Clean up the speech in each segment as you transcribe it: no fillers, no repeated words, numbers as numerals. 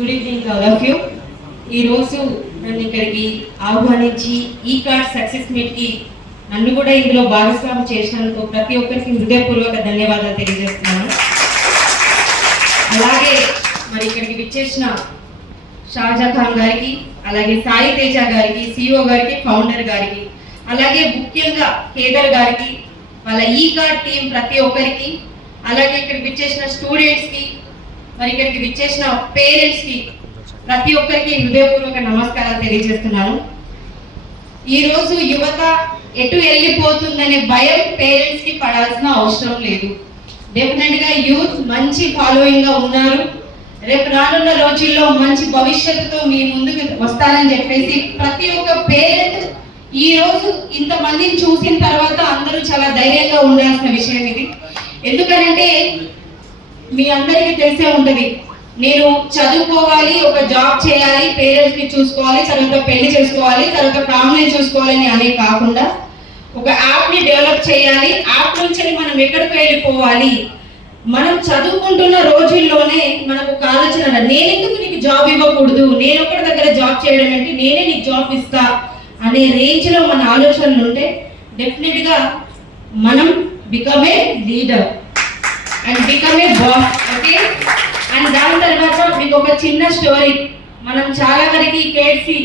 Good evening all of you. ఈరోజు నన్ను ఇక్కడికి ఆహ్వానించి ఈ కార్డ్ సక్సెస్ మీట్కి నన్ను కూడా ఇందులో భాగస్వామి చేసినందుకు ప్రతి ఒక్కరికి హృదయపూర్వక ధన్యవాదాలు తెలియజేస్తున్నాను. అలాగే మరి ఇక్కడికి విచ్చేసిన షాజహాన్ గారికి, అలాగే సాయి తేజ గారికి, సిఇఓ గారికి, ఫౌండర్ గారికి, అలాగే ముఖ్యంగా కేదర్ గారికి, వాళ్ళ ఈ కార్డ్ టీం ప్రతి ఒక్కరికి, అలాగే ఇక్కడికి విచ్చేసిన స్టూడెంట్స్కి, మరి ఇక్కడికి విచ్చేసిన పేరెంట్స్కి ప్రతి ఒక్కరికి హృదయపూర్వక నమస్కారాలు తెలియజేస్తున్నాను. ఈరోజు యువత ఎటు వెళ్ళిపోతుందనే భయం పేరెంట్స్ కి పడాల్సిన అవసరం లేదు. డెఫినెట్ గా యూత్ మంచి ఫాలోయింగ్ గా ఉన్నారు. రేపు రానున్న రోజుల్లో మంచి భవిష్యత్తుతో మీ ముందుకు వస్తారని చెప్పేసి ప్రతి ఒక్క పేరెంట్ ఈ రోజు ఇంతమందిని చూసిన తర్వాత అందరూ చాలా ధైర్యంగా ఉండాల్సిన విషయం ఇది. ఎందుకనంటే మీ అందరికీ తెలిసే ఉంటది, నేను చదువుకోవాలి, ఒక జాబ్ చేయాలి, పేరెంట్స్ ని చూసుకోవాలి, తర్వాత పెళ్లి చేసుకోవాలి, తర్వాత ఫ్యామిలీ చూసుకోవాలని అనే కాకుండా ఒక యాప్ ని డెవలప్ చేయాలి. యాప్ నుంచి మనం ఎక్కడికి వెళ్ళిపోవాలి, మనం చదువుకుంటున్న రోజుల్లోనే మనకు ఒక ఆలోచన, నేనెందుకు నీకు జాబ్ ఇవ్వకూడదు, నేను ఒకటి దగ్గర జాబ్ చేయడం అంటే నేనే నీకు జాబ్ ఇస్తా అనే రేంజ్ లో మన ఆలోచనలు ఉంటే డెఫినెట్ గా మనం become a leader and become a boss. Okay, and దాని తర్వాత మీకు ఒక చిన్న స్టోరీ. మనం చాలా వరకు కేఎఫ్సి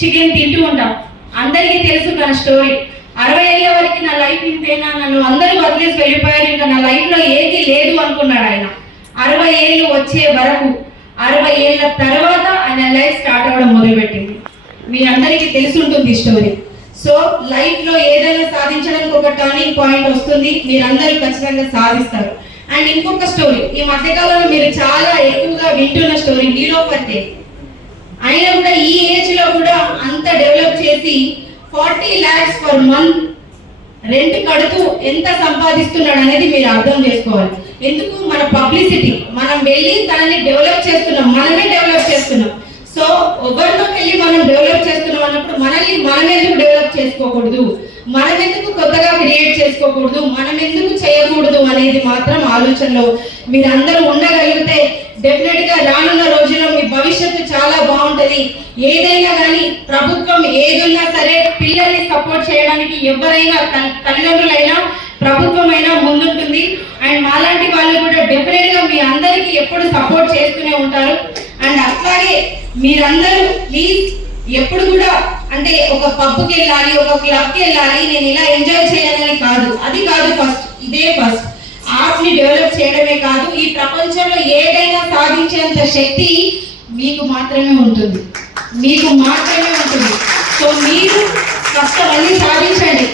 చికెన్ తింటూ ఉంటాం, అందరికీ తెలుసు మన స్టోరీ. 60 ఏళ్ళ వరకు నా లైఫ్ ఇంతేనా, నన్ను అందరూ వదిలేసి వెళ్ళిపోయారు, ఇంకా నా లైఫ్ లో ఏది లేదు అనుకున్నాడు ఆయన. 60 ఏళ్ళు వచ్చే వరకు, 60 ఏళ్ళ తర్వాత ఆయన లైఫ్ స్టార్ట్ అవ్వడం మొదలుపెట్టింది. మీ అందరికీ తెలిసి ఉంటుంది స్టోరీ. సో లైఫ్ లో ఏదైనా సాధించడానికి ఒక టర్నింగ్ పాయింట్ వస్తుంది, మీరందరూ ఖచ్చితంగా సాధిస్తారు. అండ్ ఇంకొక స్టోరీ, ఈ మధ్యకాలంలో మీరు చాలా ఎక్కువగా వింటున్న స్టోరీ నీలోఫర్ డే. ఆయన కూడా ఈ ఏజ్ లో కూడా అంత డెవలప్ చేసి 40 lakhs per month రెంట్ కడుతూ ఎంత సంపాదిస్తున్నాడు అనేది మీరు అర్థం చేసుకోవాలి. ఎందుకు, మన పబ్లిసిటీ, మనం వెళ్ళి దాన్ని డెవలప్ చేస్తున్నాం, మనమే డెవలప్ చేస్తున్నాం. సో ఎవరితో వెళ్ళి మనం డెవలప్ చేస్తున్నాం అన్నప్పుడు మనల్ని మనం ఎందుకు డెవలప్ చేసుకోకూడదు, మనం ఎందుకు కొత్తగా క్రియేట్ చేసుకోకూడదు, మనం ఎందుకు చేయకూడదు అనేది మాత్రం ఆలోచనలో మీరందరూ ఉండగలిగితే డెఫినెట్ గా రానున్న రోజుల్లో మీ భవిష్యత్తు చాలా బాగుంటది. ఏదైనా కానీ ప్రభుత్వం ఏదున్నా సరే పిల్లల్ని సపోర్ట్ చేయడానికి ఎవరైనా తల్లిదండ్రులైనా ప్రభుత్వం అయినా ముందుంటుంది. అండ్ మాలాంటి వాళ్ళు కూడా డెఫినెట్ గా మీ అందరికీ ఎప్పుడు సపోర్ట్ చేస్తూనే ఉంటారు. అండ్ అట్లాగే మీరందరూ ప్లీజ్ ఎప్పుడు కూడా అంటే ఒక పబ్కి వెళ్ళాలి, ఒక క్లబ్కి వెళ్ళాలి, నేను ఇలా ఎంజాయ్ చేయాలని కాదు, అది కాదు ఫస్ట్. ఇదే ఫస్ట్. ఆర్ట్ ని డెవలప్ చేయడమే కాదు, ఈ ప్రపంచంలో ఏదైనా సాధించేంత శక్తి మీకు మాత్రమే ఉంటుంది, మీకు మాత్రమే ఉంటుంది. సో మీరు కష్టమని సాధించండి,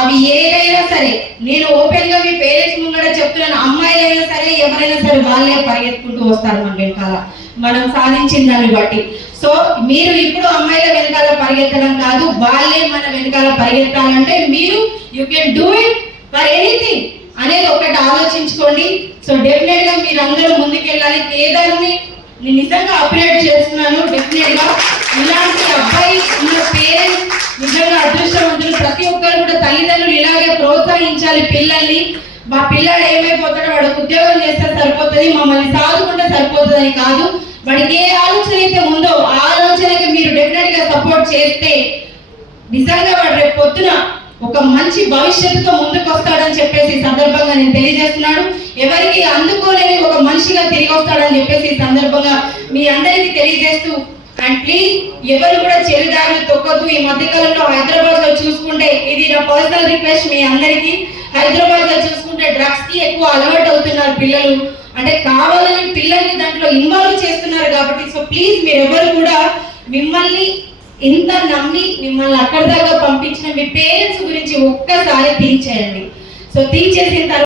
అవి ఏదైనా సరే. నేను ఓపెన్ గా మీ పేరెంట్స్ ముంగడ చెప్తున్నాను, అమ్మాయిలైనా సరే ఎవరైనా సరే వాళ్ళే పరిగెత్తుకుంటూ వస్తారు మన వెనకాల, మనం సాధించిన దాన్ని బట్టి. సో మీరు ఇప్పుడు అమ్మాయిల వెనకాల పరిగెత్తడం కాదు, వాళ్ళే మన వెనకాల పరిగెత్తాలంటే మీరు you can do it for anything అనేది ఒకటి ఆలోచించుకోండి. సో డెఫినెట్ గా మీరు అందరూ ముందుకెళ్ళాలి. కేదార్ని నేను నిజంగా అప్రిషియేట్ చేస్తున్నాను. డెఫినెట్ గా ఇలాంటి అబ్బాయి ఉన్న పేరెంట్స్ నిజంగా అదృష్టవంతులు. ప్రతి ఒక్కరు కూడా తల్లిదండ్రులు ఇలాగే ప్రోత్సహించాలి పిల్లల్ని. మా పిల్లాడు ఏమైపోతాడో, వాడు ఉద్యోగం చేస్తే సరిపోతుంది, మమ్మల్ని సాదుకుంటే సరిపోతుంది అని కాదు. వాడికి ఏ ఆలోచన అయితే ఉందో ఆ ఆలోచనకి మీరు డెఫినెట్ గా సపోర్ట్ చేస్తే నిజంగా వాడు రేపు పొద్దున ఒక మంచి భవిష్యత్తుతో ముందుకు వస్తాడని చెప్పేసి ఈ సందర్భంగా నేను తెలియజేస్తున్నాను. ఎవరికి అందుకోలేని ఒక మనిషిగా తిరిగి వస్తాడని చెప్పేసి ఈ సందర్భంగా మీ అందరికీ తెలియజేస్తూ, అండ్ ప్లీజ్ ఎవరు కూడా చెడుదారులు తొక్కద్దు. ఈ మధ్యకాలంలో హైదరాబాద్ లో చూసుకుంటే, ఇది నా పర్సనల్ రిక్వెస్ట్ మీ అందరికీ, హైదరాబాద్ లో చూసుకుంటే డ్రగ్స్ కి ఎక్కువ అలవాటు అవుతున్నారు పిల్లలు. అంటే కావాలని పిల్లల్ని దాంట్లో ఇన్వాల్వ్ చేస్తున్నారు కాబట్టి. సో ప్లీజ్ మీరు ఎవరు కూడా మిమ్మల్ని ఇంత నమ్మి మిమ్మల్ని అక్కడి దాకా పంపించిన మీ పేరెంట్స్ గురించి ఒక్కసారి థింక్ చేయండి. సో థింక్ చేసిన తర్వాత